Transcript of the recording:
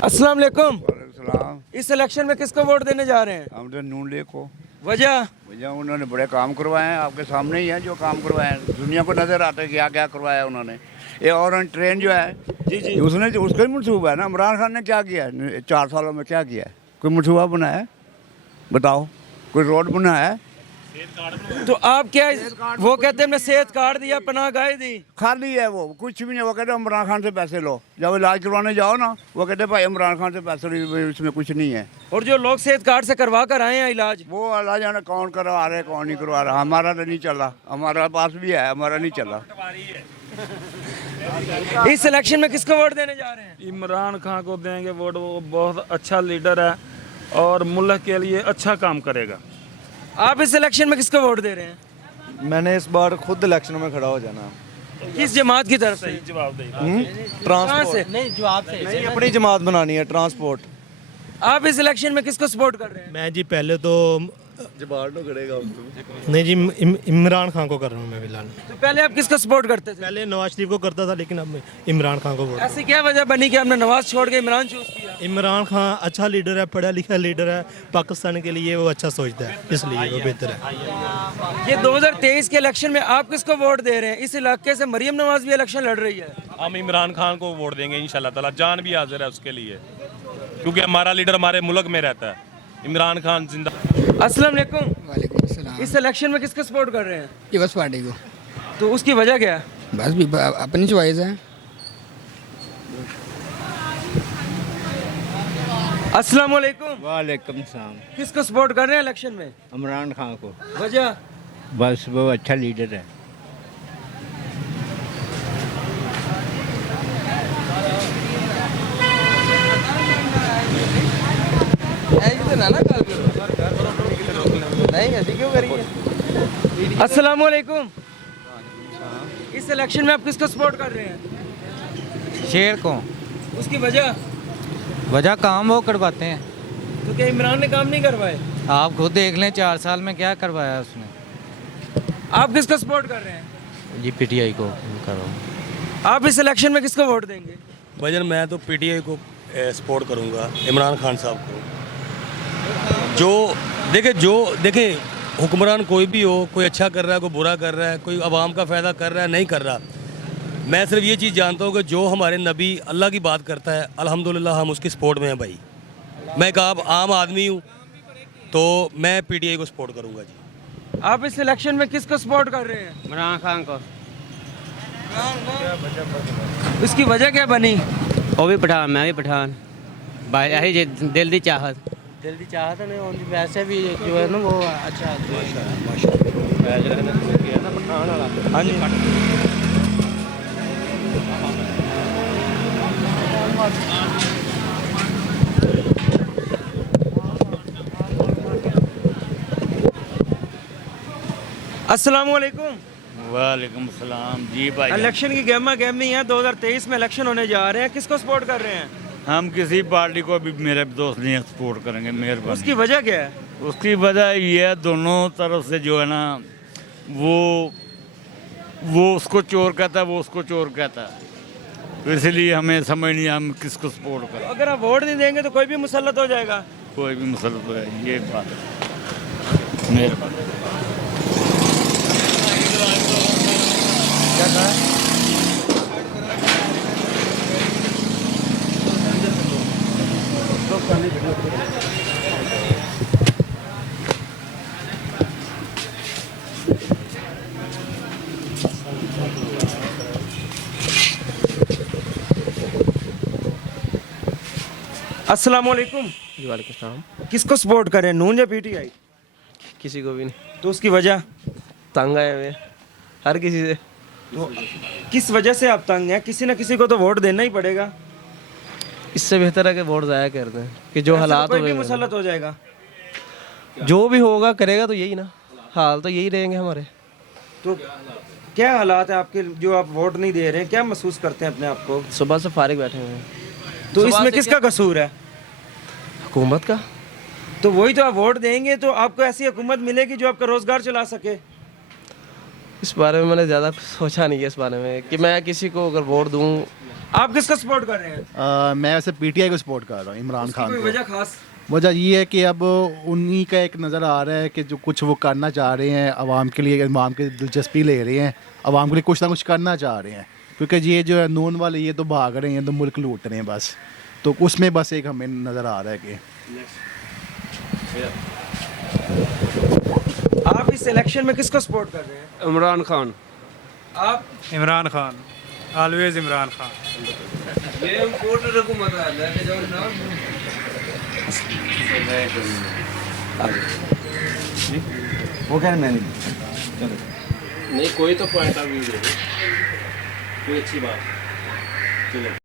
अस्सलाम वालेकुम। सलाम। इस इलेक्शन में किसको वोट देने जा रहे हैं? हम तो नून लीग को। वजह? भैया उन्होंने बड़े काम करवाए हैं, आपके सामने ही है जो काम करवाए हैं, दुनिया को नजर आता है क्या क्या करवाया उन्होंने। ये और ट्रेन जो है जी उसने उसका ही मनसूबा है ना। इमरान खान ने क्या किया है 4 सालों में, क्या किया है? कोई मनसूबा बनाया है? बताओ, कोई रोड बनाया है? तो आप क्या वो कहते हैं हमने सेहत कार्ड दिया, पनाह गाय दी? खाली है वो, कुछ भी नहीं। वो कहते इमरान खान से पैसे लो, जब इलाज करवाने जाओ ना वो कहते भाई इमरान खान से पैसे लो, इसमें कुछ नहीं है। और जो लोग सेहत कार्ड से करवा कर आए हैं इलाज, वो इलाज है कौन करवा रहे कौन नहीं करवा रहा। हमारा तो नहीं चला, हमारा पास भी है, हमारा नहीं चला। इस इलेक्शन में किसको वोट देने जा रहे हैं? इमरान खान को देंगे वोट। वो बहुत अच्छा लीडर है और मुल्क के लिए अच्छा काम करेगा। आप इस इलेक्शन में किसको वोट दे रहे हैं? मैंने इस बार खुद इलेक्शन में खड़ा हो जाना। किस जमात की तरफ से? जवाब दे। कहाँ से? नहीं, अपनी जमात बनानी है, ट्रांसपोर्ट। आप इस इलेक्शन में किसको सपोर्ट कर रहे हैं? मैं जी पहले तो जबार तो करेगा नहीं जी इमरान खान को कर रहा हूँ मैं फिलहाल। तो पहले आप किसको सपोर्ट करते थे? पहले नवाज शरीफ को करता था लेकिन अब इमरान खान को वोट। ऐसी क्या वजह बनी कि हमने नवाज छोड़ के इमरान चूज किया? इमरान खान अच्छा लीडर है, पढ़ा लिखा लीडर है, पाकिस्तान के लिए वो अच्छा सोचता है, इसलिए वो बेहतर है। ये 2023 के इलेक्शन में आप किसको वोट दे रहे हैं? इस इलाके से मरियम नवाज भी इलेक्शन लड़ रही है। हम इमरान खान को वोट देंगे इंशाल्लाह ताला, जान भी हाजिर है उसके लिए, क्योंकि हमारा लीडर हमारे मुल्क में रहता है। इमरान खान जिंदा। अस्सलाम वालेकुम। वालेकुम अस्सलाम। इस इलेक्शन में किसको सपोर्ट कर रहे हैं? पीपल्स पार्टी को। तो उसकी वजह क्या है? बस भी अपनी चॉइस है। अस्सलाम वालेकुम। वालेकुम सलाम। किसको सपोर्ट कर रहे हैं इलेक्शन में? इमरान खान को। वजह? बस वो अच्छा लीडर है। अस्सलाम वालेकुम। इस इलेक्शन में आप किसको सपोर्ट कर रहे हैं? शेर को। उसकी वजह? वजह काम वो करवाते हैं। तो क्या इमरान ने काम नहीं करवाए? आप खुद देख लें 4 साल में क्या करवाया उसने। आप किसको सपोर्ट कर रहे हैं? जी पीटीआई को करो। आप इस इलेक्शन में किसको वोट देंगे? भजन मैं तो पीटीआई को सपोर्ट करूंगा, इमरान खान साहब को। जो देखे हुक्मरान कोई भी हो, कोई अच्छा कर रहा है, कोई बुरा कर रहा है, कोई आवाम का फ़ायदा कर रहा है, नहीं कर रहा। मैं सिर्फ ये चीज़ जानता हूँ कि जो हमारे नबी अल्लाह की बात करता है, अल्हम्दुलिल्लाह हम उसकी सपोर्ट में हैं भाई। मैं एक आम आदमी हूँ तो मैं पीटीआई को सपोर्ट करूँगा जी। आप इस इलेक्शन में किसको सपोर्ट कर रहे हैं? इमरान खान को। इसकी वजह क्या बनी? वो भी पठान, मैं भी पठान। भाई यही दिल की चाहत नहीं होती। वैसे भी जो है ना वो अच्छा हाँ जी। अस्सलाम वालेकुम। वालेकुम सलाम जी भाई। इलेक्शन की गहमा गहमी है, 2023 में इलेक्शन होने जा रहे हैं, किसको सपोर्ट कर रहे हैं? हम किसी पार्टी को भी मेरे दोस्त नहीं सपोर्ट करेंगे, मेहरबानी। उसकी वजह क्या है? उसकी वजह ये है दोनों तरफ से जो है ना वो उसको चोर कहता है, वो उसको चोर कहता है, तो इसलिए हमें समझ नहीं हम किसको सपोर्ट करें। अगर आप वोट नहीं देंगे तो कोई भी मुसल्लत हो जाएगा। कोई भी मसला तो है, ये बात है। मेहरबानी। अस्सलाम वालेकुम। वालेकुम सलाम। किसको सपोर्ट करें, नून या पीटीआई? किसी को भी नहीं। तो उसकी वजह? तंग आए हुए हर किसी से। तो किस वजह से आप तंग हैं? किसी ना किसी को तो वोट देना ही पड़ेगा। इससे बेहतर है कि वोट ज़ाया कर दें कि जो हालात कोई भी हुए मुसल्लत हो जाएगा। जो भी होगा करेगा तो यही ना, हाल तो यही रहेंगे हमारे। तो क्या हालात है आपके जो आप वोट नहीं दे रहे हैं? क्या महसूस करते हैं अपने आप को? सुबह से फारिग बैठे हुए हैं। तो इसमें किसका कसूर है? हुकूमत का। तो वही तो आप वोट देंगे तो आपको ऐसी हुकूमत मिलेगी जो आपका रोजगार चला सके। इस बारे में मैंने ज़्यादा सोचा नहीं है इस बारे में कि मैं किसी को अगर वोट दूँ। आप किसको सपोर्ट कर रहे हैं? मैं वैसे पीटीआई को सपोर्ट कर रहा हूँ, इमरान खान कोई को। वजह खास? वजह ये है कि अब उन्हीं का एक नज़र आ रहा है कि जो कुछ वो करना चाह रहे हैं आवाम के लिए, आवाम की दिलचस्पी ले रहे हैं, आवाम के लिए कुछ ना कुछ करना चाह रहे हैं। क्योंकि ये जो है नून वाले ये तो भाग रहे हैं, तो मुल्क लूट रहे हैं बस, तो उसमें बस एक हमें नज़र आ रहा है कि आप इस इलेक्शन में किसको सपोर्ट कर रहे हैं? इमरान खान। आप? इमरान खान, ऑलवेज इमरान खान। ये वोटर हुकूमत है कि जो ना वो कह रहे मैंने नहीं कोई तो पॉइंट ऑफ व्यू दे कोई अच्छी बात। चलो